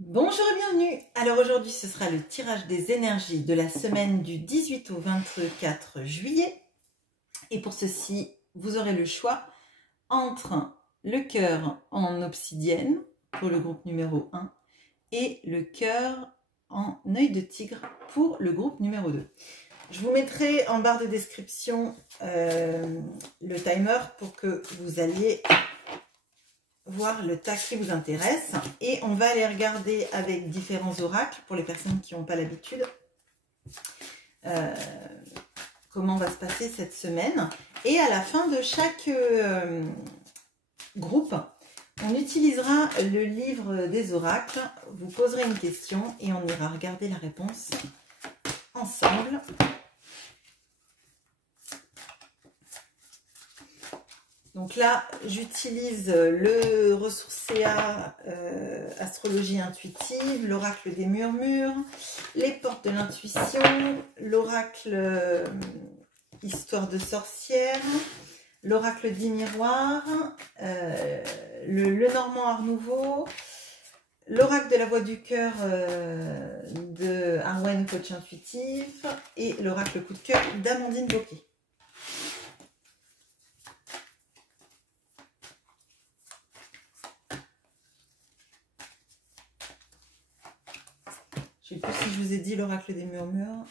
Bonjour et bienvenue. Alors aujourd'hui ce sera le tirage des énergies de la semaine du 18 au 24 juillet. Et pour ceci, vous aurez le choix entre le cœur en obsidienne pour le groupe numéro 1 et le cœur en œil de tigre pour le groupe numéro 2. Je vous mettrai en barre de description le timer pour que vous alliez voir le tas qui vous intéresse, et on va aller regarder avec différents oracles pour les personnes qui n'ont pas l'habitude comment va se passer cette semaine. Et à la fin de chaque groupe, on utilisera le livre des oracles, vous poserez une question et on ira regarder la réponse ensemble. Donc là, j'utilise le Ressourcea Astrologie Intuitive, l'oracle des murmures, les portes de l'intuition, l'oracle Histoire de sorcière, l'oracle 10 miroirs, le Normand Art Nouveau, l'oracle de la voix du cœur de Arwen Coach Intuitif et l'oracle coup de cœur d'Amandine Bocquet. Je ne sais plus si je vous ai dit l'oracle des murmures.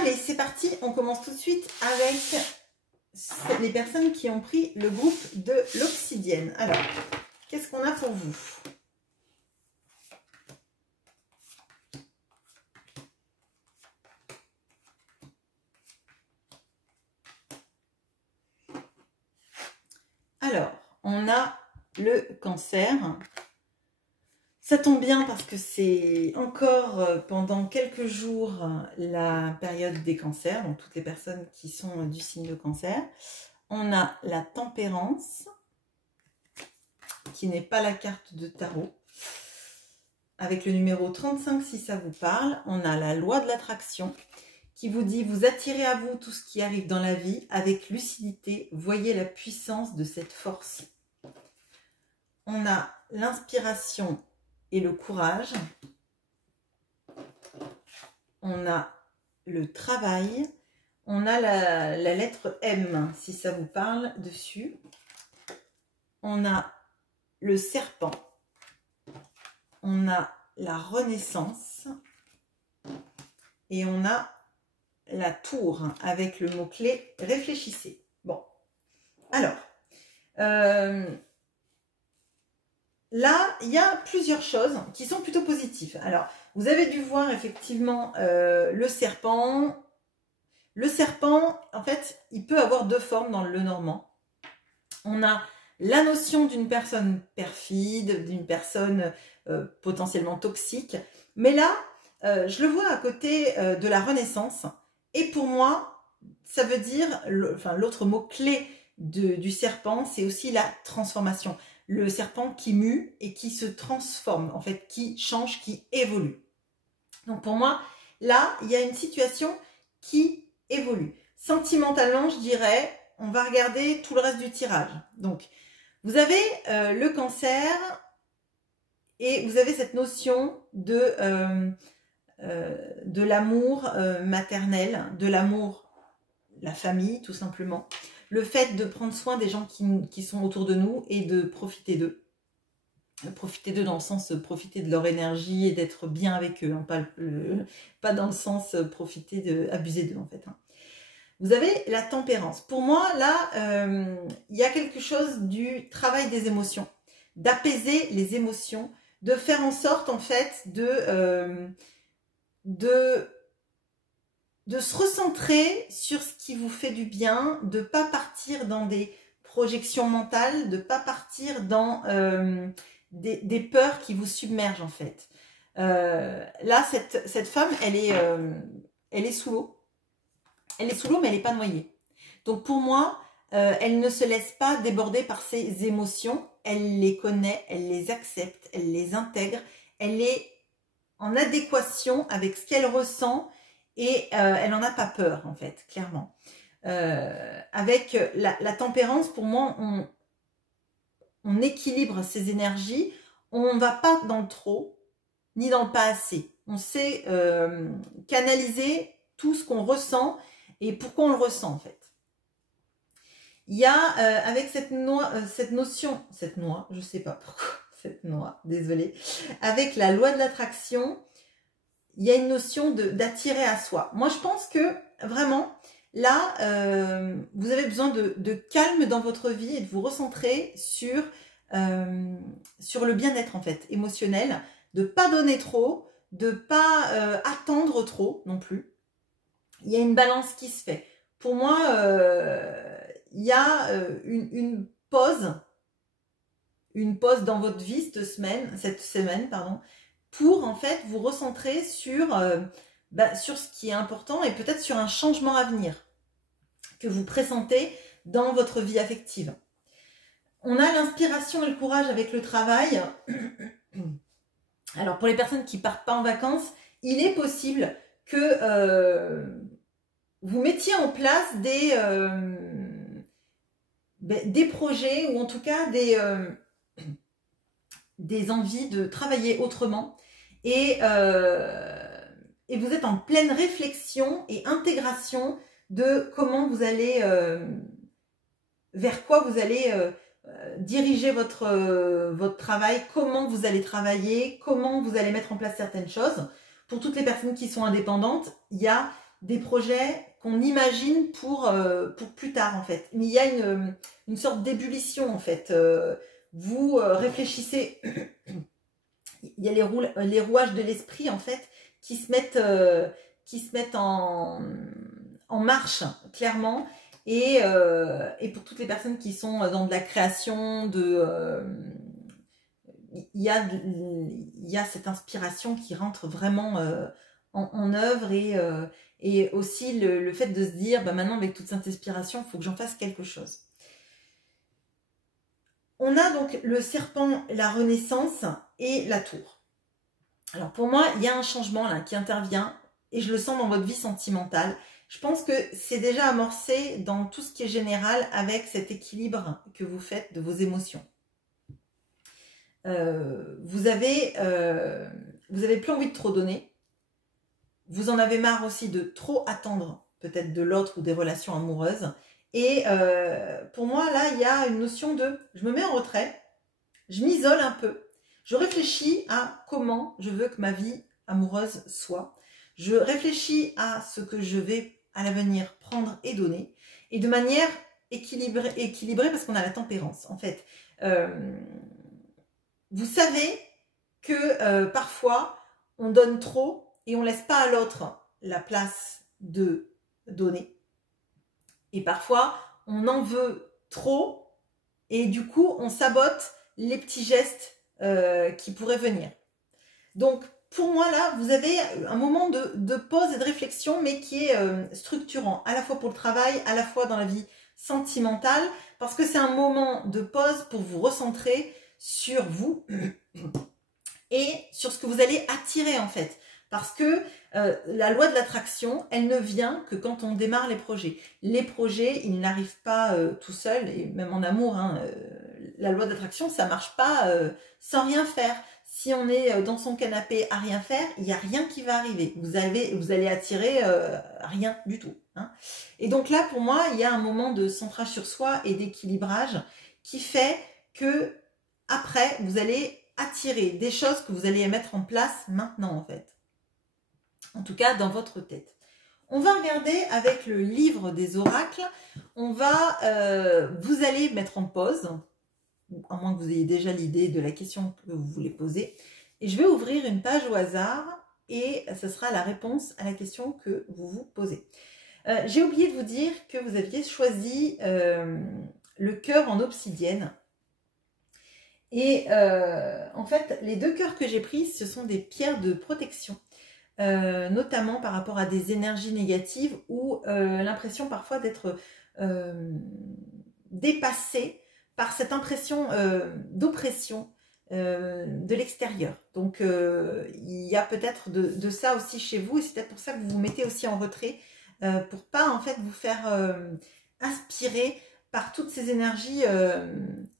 Allez, c'est parti, on commence tout de suite avec les personnes qui ont pris le groupe de l'obsidienne. Alors, qu'est-ce qu'on a pour vous? Alors, on a le cancer. Ça tombe bien parce que c'est encore pendant quelques jours la période des cancers, donc toutes les personnes qui sont du signe de cancer. On a la tempérance, qui n'est pas la carte de tarot, avec le numéro 35 si ça vous parle. On a la loi de l'attraction, qui vous dit vous attirez à vous tout ce qui arrive dans la vie avec lucidité, voyez la puissance de cette force. On a l'inspiration et le courage. On a le travail. On a la lettre M, si ça vous parle, dessus. On a le serpent. On a la renaissance. Et on a la tour, avec le mot-clé réfléchissez. Bon, alors... là, il y a plusieurs choses qui sont plutôt positives. Alors, vous avez dû voir effectivement le serpent. Le serpent, en fait, il peut avoir deux formes dans le normand. On a la notion d'une personne perfide, d'une personne potentiellement toxique. Mais là, je le vois à côté de la renaissance. Et pour moi, ça veut dire, l'autre mot-clé du serpent, c'est aussi la transformation. Le serpent qui mue et qui se transforme, en fait, qui change, qui évolue. Donc pour moi, là, il y a une situation qui évolue. Sentimentalement, je dirais, on va regarder tout le reste du tirage. Donc, vous avez le cancer et vous avez cette notion de l'amour maternel, de l'amour, la famille, tout simplement. Le fait de prendre soin des gens qui sont autour de nous et de profiter d'eux. Profiter d'eux dans le sens profiter de leur énergie et d'être bien avec eux. Hein, pas dans le sens profiter abuser d'eux en fait. Hein. Vous avez la tempérance. Pour moi, là, il y a quelque chose du travail des émotions. D'apaiser les émotions. De faire en sorte en fait de de se recentrer sur ce qui vous fait du bien, de ne pas partir dans des projections mentales, de ne pas partir dans des peurs qui vous submergent en fait. Là, cette femme, elle est sous l'eau. Elle est sous l'eau, mais elle n'est pas noyée. Donc pour moi, elle ne se laisse pas déborder par ses émotions. Elle les connaît, elle les accepte, elle les intègre. Elle est en adéquation avec ce qu'elle ressent et elle n'en a pas peur en fait, clairement. Avec la tempérance, pour moi, on équilibre ses énergies. On ne va pas dans le trop, ni dans le pas assez. On sait canaliser tout ce qu'on ressent et pourquoi on le ressent en fait. Il y a avec cette notion, je sais pas pourquoi, cette noix, désolée, avec la loi de l'attraction, il y a une notion d'attirer à soi. Moi, je pense que vraiment, là, vous avez besoin de calme dans votre vie et de vous recentrer sur le bien-être en fait, émotionnel, de pas donner trop, de pas attendre trop non plus. Il y a une balance qui se fait. Pour moi, il y a une pause dans votre vie cette semaine, pour en fait vous recentrer sur ce qui est important et peut-être sur un changement à venir que vous pressentez dans votre vie affective. On a l'inspiration et le courage avec le travail. Alors pour les personnes qui partent pas en vacances, il est possible que vous mettiez en place des projets ou en tout cas des envies de travailler autrement et vous êtes en pleine réflexion et intégration de comment vous allez vers quoi vous allez diriger votre travail, comment vous allez travailler, comment vous allez mettre en place certaines choses. Pour toutes les personnes qui sont indépendantes, il y a des projets qu'on imagine pour plus tard en fait. Mais il y a une sorte d'ébullition en fait. Vous réfléchissez, il y a les rouages de l'esprit en fait qui se mettent en marche clairement. Et pour toutes les personnes qui sont dans de la création, il y a cette inspiration qui rentre vraiment en œuvre et aussi le fait de se dire maintenant avec toute cette inspiration, il faut que j'en fasse quelque chose. On a donc le serpent, la renaissance et la tour. Alors pour moi, il y a un changement là qui intervient et je le sens dans votre vie sentimentale. Je pense que c'est déjà amorcé dans tout ce qui est général avec cet équilibre que vous faites de vos émotions. Vous avez plus envie de trop donner. Vous en avez marre aussi de trop attendre peut-être de l'autre ou des relations amoureuses. Et pour moi, là, il y a une notion de je me mets en retrait, je m'isole un peu, je réfléchis à comment je veux que ma vie amoureuse soit. Je réfléchis à ce que je vais à l'avenir prendre et donner. Et de manière équilibrée parce qu'on a la tempérance. En fait, vous savez que parfois, on donne trop et on ne laisse pas à l'autre la place de donner. Et parfois, on en veut trop et du coup, on sabote les petits gestes qui pourraient venir. Donc, pour moi, là, vous avez un moment de pause et de réflexion, mais qui est structurant, à la fois pour le travail, à la fois dans la vie sentimentale, parce que c'est un moment de pause pour vous recentrer sur vous et sur ce que vous allez attirer, en fait. Parce que la loi de l'attraction, elle ne vient que quand on démarre les projets. Les projets, ils n'arrivent pas tout seuls, et même en amour, la loi d'attraction, ça ne marche pas sans rien faire. Si on est dans son canapé à rien faire, il n'y a rien qui va arriver. Vous allez attirer rien du tout. Et donc là, pour moi, il y a un moment de centrage sur soi et d'équilibrage qui fait que après, vous allez attirer des choses que vous allez mettre en place maintenant, en fait. En tout cas, dans votre tête. On va regarder avec le livre des oracles. Vous allez mettre en pause, à moins que vous ayez déjà l'idée de la question que vous voulez poser. Et je vais ouvrir une page au hasard et ce sera la réponse à la question que vous vous posez. J'ai oublié de vous dire que vous aviez choisi le cœur en obsidienne. Et en fait, les 2 cœurs que j'ai pris, ce sont des pierres de protection, notamment par rapport à des énergies négatives ou l'impression parfois d'être dépassé par cette impression d'oppression de l'extérieur. Donc il y a peut-être de ça aussi chez vous, et c'est peut-être pour ça que vous vous mettez aussi en retrait, pour pas en fait vous faire inspirer par toutes ces énergies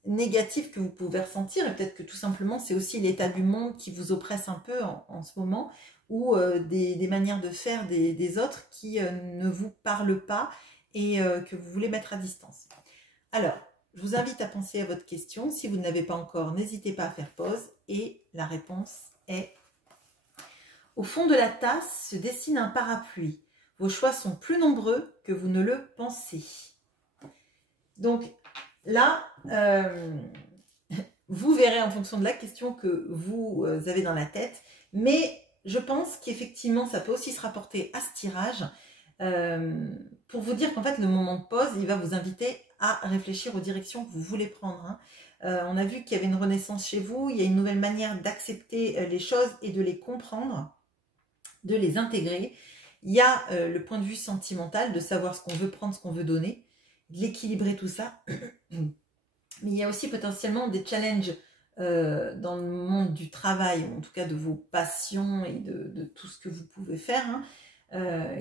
négatives que vous pouvez ressentir, et peut-être que tout simplement c'est aussi l'état du monde qui vous oppresse un peu en ce moment, ou des manières de faire des autres qui ne vous parlent pas et que vous voulez mettre à distance. Alors, je vous invite à penser à votre question. Si vous ne l'avez pas encore, n'hésitez pas à faire pause. Et la réponse est: au fond de la tasse se dessine un parapluie. Vos choix sont plus nombreux que vous ne le pensez. Donc là, vous verrez en fonction de la question que vous avez dans la tête. Mais je pense qu'effectivement, ça peut aussi se rapporter à ce tirage. Pour vous dire qu'en fait le moment de pause, il va vous inviter à réfléchir aux directions que vous voulez prendre, hein. On a vu qu'il y avait une renaissance chez vous, il y a une nouvelle manière d'accepter les choses et de les comprendre, de les intégrer. Il y a le point de vue sentimental, de savoir ce qu'on veut prendre, ce qu'on veut donner, de l'équilibrer tout ça. Mais il y a aussi potentiellement des challenges dans le monde du travail, ou en tout cas de vos passions et de tout ce que vous pouvez faire, hein.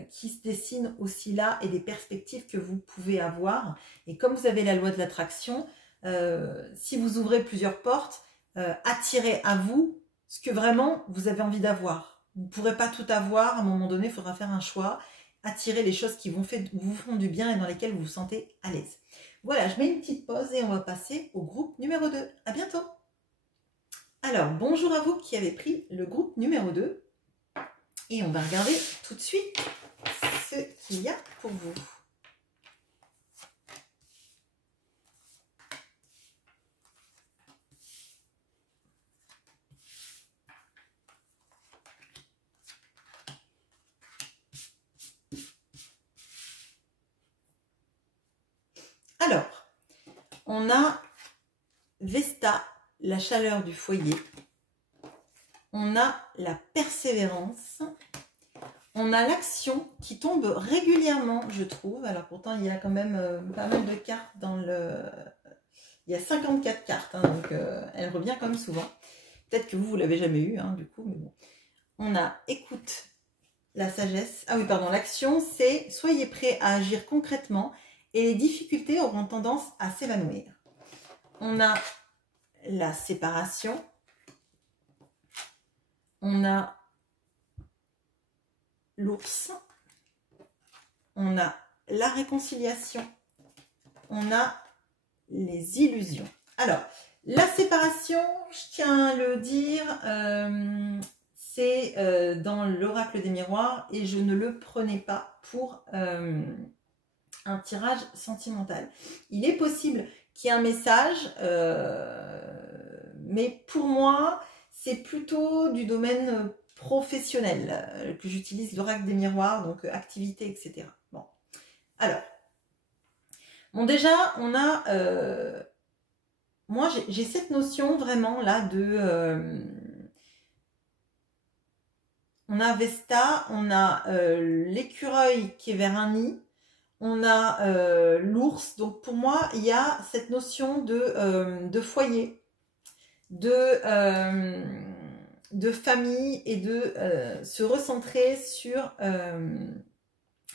Qui se dessinent aussi là, et des perspectives que vous pouvez avoir. Et comme vous avez la loi de l'attraction, si vous ouvrez plusieurs portes, attirez à vous ce que vraiment vous avez envie d'avoir. Vous ne pourrez pas tout avoir, à un moment donné il faudra faire un choix, attirer les choses qui vous font du bien et dans lesquelles vous vous sentez à l'aise. Voilà, je mets une petite pause et on va passer au groupe numéro 2. À bientôt. Alors, bonjour à vous qui avez pris le groupe numéro 2. Et on va regarder tout de suite ce qu'il y a pour vous. Alors, on a Vesta, la chaleur du foyer. On a la persévérance. On a l'action qui tombe régulièrement, je trouve. Alors pourtant, il y a quand même pas mal de cartes dans le... Il y a 54 cartes, hein, donc elle revient quand même souvent. Peut-être que vous l'avez jamais eu, hein, du coup, mais bon. On a écoute, la sagesse. Ah oui, pardon, l'action, c'est soyez prêts à agir concrètement et les difficultés auront tendance à s'évanouir. On a la séparation. On a l'ours. On a la réconciliation. On a les illusions. Alors, la séparation, je tiens à le dire, c'est dans l'oracle des miroirs et je ne le prenais pas pour un tirage sentimental. Il est possible qu'il y ait un message, mais pour moi, c'est plutôt du domaine professionnel que j'utilise l'oracle des miroirs, donc activité, etc. Bon, alors, bon déjà, on a... moi, j'ai cette notion vraiment là de... on a Vesta, on a l'écureuil qui est vers un nid, on a l'ours. Donc pour moi, il y a cette notion de foyer, de famille et de se recentrer sur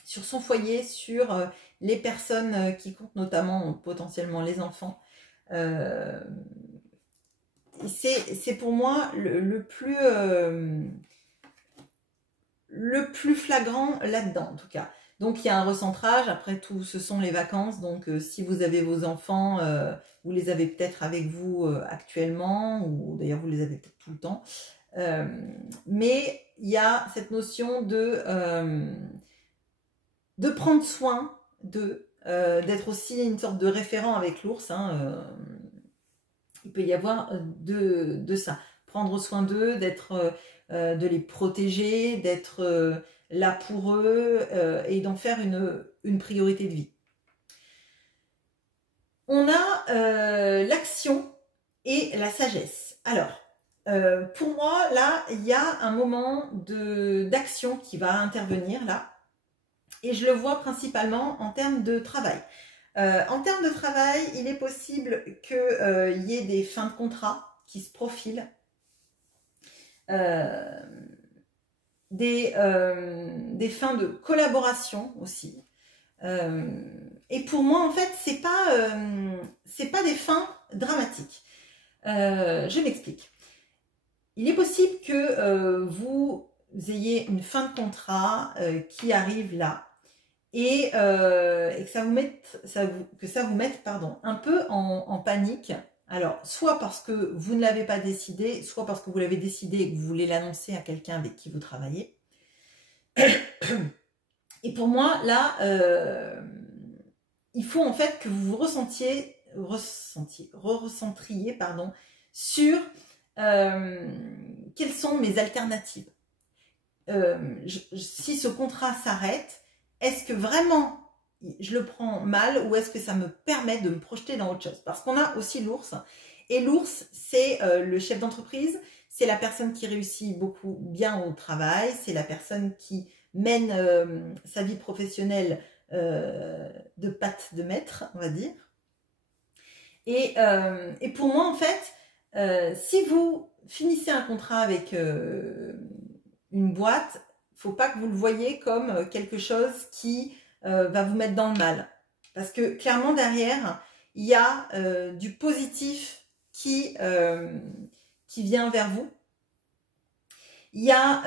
son foyer, sur les personnes qui comptent, notamment potentiellement les enfants. C'est pour moi le plus flagrant là-dedans, en tout cas. Donc, il y a un recentrage. Après tout, ce sont les vacances. Donc, si vous avez vos enfants, vous les avez peut-être avec vous actuellement, ou d'ailleurs, vous les avez peut-être tout le temps. Mais il y a cette notion de prendre soin d'être aussi une sorte de référent avec l'ours, hein, il peut y avoir de ça. Prendre soin d'eux, d'être de les protéger, d'être là pour eux et d'en faire une priorité de vie. On a l'action et la sagesse. Alors, pour moi, là, il y a un moment d'action qui va intervenir là. Et je le vois principalement en termes de travail. En termes de travail, il est possible qu'il y ait des fins de contrat qui se profilent. Des fins de collaboration aussi. Et pour moi, en fait, c'est pas des fins dramatiques. Je m'explique. Il est possible que vous ayez une fin de contrat qui arrive là et que ça vous mette un peu en panique. Alors, soit parce que vous ne l'avez pas décidé, soit parce que vous l'avez décidé et que vous voulez l'annoncer à quelqu'un avec qui vous travaillez. Et pour moi, là, il faut en fait que vous vous recentriez sur quelles sont mes alternatives. Si ce contrat s'arrête, est-ce que vraiment je le prends mal ou est-ce que ça me permet de me projeter dans autre chose? Parce qu'on a aussi l'ours. Et l'ours, c'est le chef d'entreprise, c'est la personne qui réussit beaucoup bien au travail, c'est la personne qui mène sa vie professionnelle de patte de maître, on va dire. Et pour moi, en fait, si vous finissez un contrat avec une boîte, faut pas que vous le voyez comme quelque chose qui va vous mettre dans le mal. Parce que clairement, derrière, il y a du positif qui vient vers vous. Il y a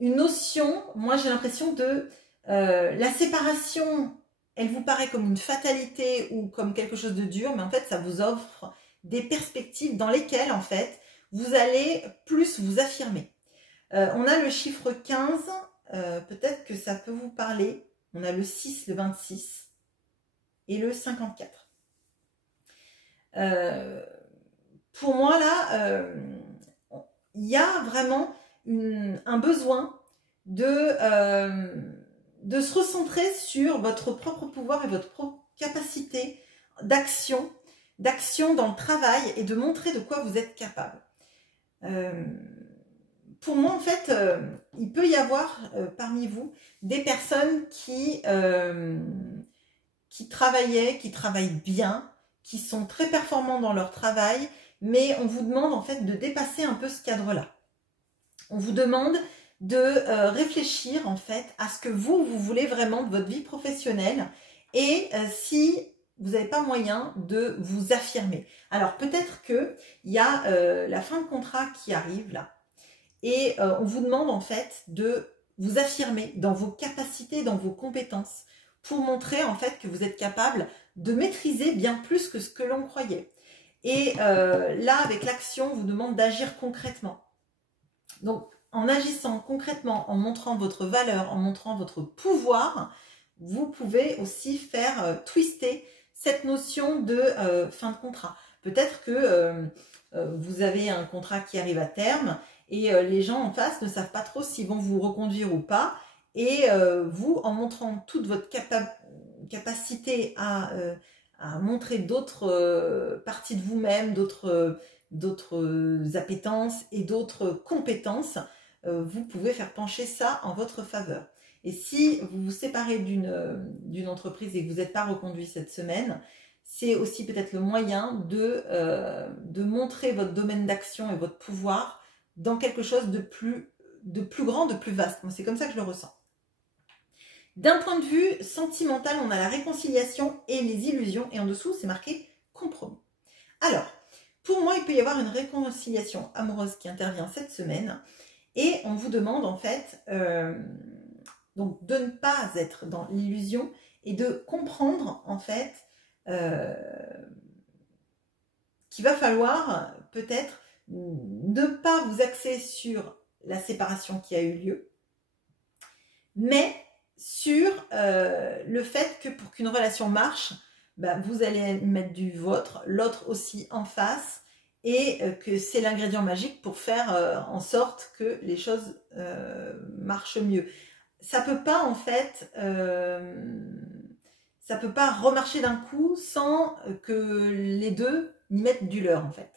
une notion, moi j'ai l'impression de la séparation, elle vous paraît comme une fatalité ou comme quelque chose de dur, mais en fait ça vous offre des perspectives dans lesquelles en fait vous allez plus vous affirmer. On a le chiffre 15, peut-être que ça peut vous parler. On a le 6, le 26 et le 54. Pour moi là, il y a vraiment un besoin de se recentrer sur votre propre pouvoir et votre propre capacité d'action dans le travail et de montrer de quoi vous êtes capable. Pour moi, en fait, il peut y avoir parmi vous des personnes qui travaillent bien, qui sont très performants dans leur travail, mais on vous demande en fait de dépasser un peu ce cadre-là. On vous demande de réfléchir en fait à ce que vous voulez vraiment de votre vie professionnelle et si vous n'avez pas moyen de vous affirmer. Alors peut-être qu'il y a la fin de contrat qui arrive là et on vous demande en fait de vous affirmer dans vos capacités, dans vos compétences pour montrer en fait que vous êtes capable de maîtriser bien plus que ce que l'on croyait. Et là, avec l'action, on vous demande d'agir concrètement. Donc, en agissant concrètement, en montrant votre valeur, en montrant votre pouvoir, vous pouvez aussi faire twister cette notion de fin de contrat. Peut-être que vous avez un contrat qui arrive à terme et les gens en face ne savent pas trop s'ils vont vous reconduire ou pas. Et vous, en montrant toute votre capacité à montrer d'autres parties de vous-même, d'autres appétences et d'autres compétences, vous pouvez faire pencher ça en votre faveur. Et si vous vous séparez d'une entreprise et que vous n'êtes pas reconduit cette semaine, c'est aussi peut-être le moyen de montrer votre domaine d'action et votre pouvoir dans quelque chose de plus grand, de plus vaste. Moi, c'est comme ça que je le ressens. D'un point de vue sentimental, on a la réconciliation et les illusions. Et en dessous, c'est marqué compromis. Alors, pour moi, il peut y avoir une réconciliation amoureuse qui intervient cette semaine. Et on vous demande en fait donc de ne pas être dans l'illusion et de comprendre en fait qu'il va falloir peut-être ne pas vous axer sur la séparation qui a eu lieu, mais sur le fait que pour qu'une relation marche, vous allez mettre du vôtre, l'autre aussi en face, et que c'est l'ingrédient magique pour faire en sorte que les choses marchent mieux. Ça peut pas en fait, ça peut pas remarcher d'un coup sans que les deux y mettent du leur en fait.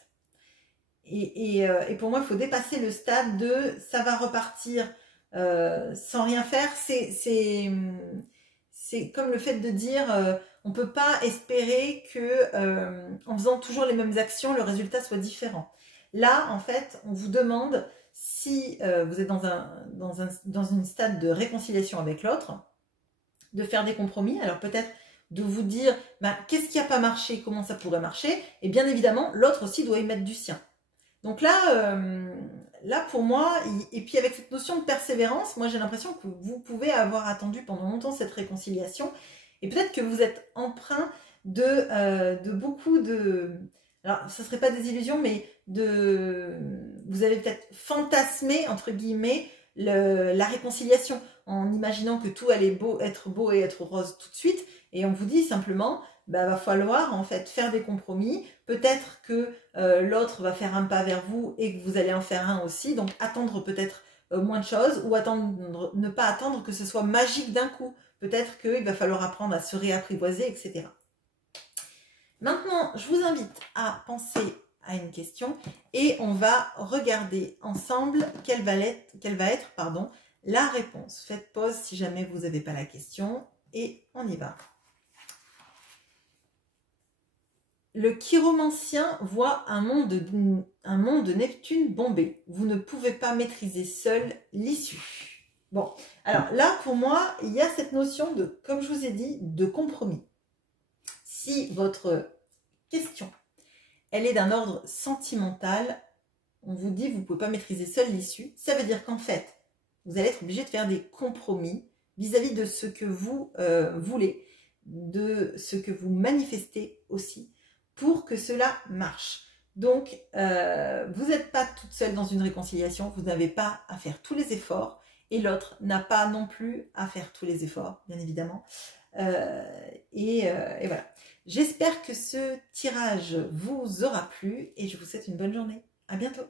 Et pour moi, il faut dépasser le stade de ça va repartir sans rien faire. C'est comme le fait de dire on peut pas espérer que en faisant toujours les mêmes actions, le résultat soit différent. Là, en fait, on vous demande si vous êtes dans une stade de réconciliation avec l'autre, de faire des compromis. Alors peut-être de vous dire bah, qu'est-ce qui n'a pas marché, comment ça pourrait marcher. Et bien évidemment, l'autre aussi doit y mettre du sien. Donc là, là pour moi, et puis avec cette notion de persévérance, moi j'ai l'impression que vous pouvez avoir attendu pendant longtemps cette réconciliation et peut-être que vous êtes empreint de beaucoup de... Alors, ça ne serait pas des illusions, mais vous avez peut-être fantasmé, entre guillemets, la réconciliation en imaginant que tout allait être beau et être rose tout de suite. Et on vous dit simplement, bah, va falloir en fait faire des compromis. Peut-être que l'autre va faire un pas vers vous et que vous allez en faire un aussi. Donc attendre peut-être moins de choses ou ne pas attendre que ce soit magique d'un coup. Peut-être qu'il va falloir apprendre à se réapprivoiser, etc. Maintenant, je vous invite à penser à une question et on va regarder ensemble quelle va être la réponse. Faites pause si jamais vous n'avez pas la question et on y va. Le chiromancien voit un monde de Neptune bombé. Vous ne pouvez pas maîtriser seul l'issue. Bon, alors là, pour moi, il y a cette notion de, comme je vous ai dit, de compromis. Si votre question, elle est d'un ordre sentimental, on vous dit que vous ne pouvez pas maîtriser seul l'issue, ça veut dire qu'en fait, vous allez être obligé de faire des compromis vis-à-vis de ce que vous voulez, de ce que vous manifestez aussi, pour que cela marche. Donc, vous n'êtes pas toute seule dans une réconciliation, vous n'avez pas à faire tous les efforts, et l'autre n'a pas non plus à faire tous les efforts, bien évidemment. Et voilà. J'espère que ce tirage vous aura plu, et je vous souhaite une bonne journée. À bientôt.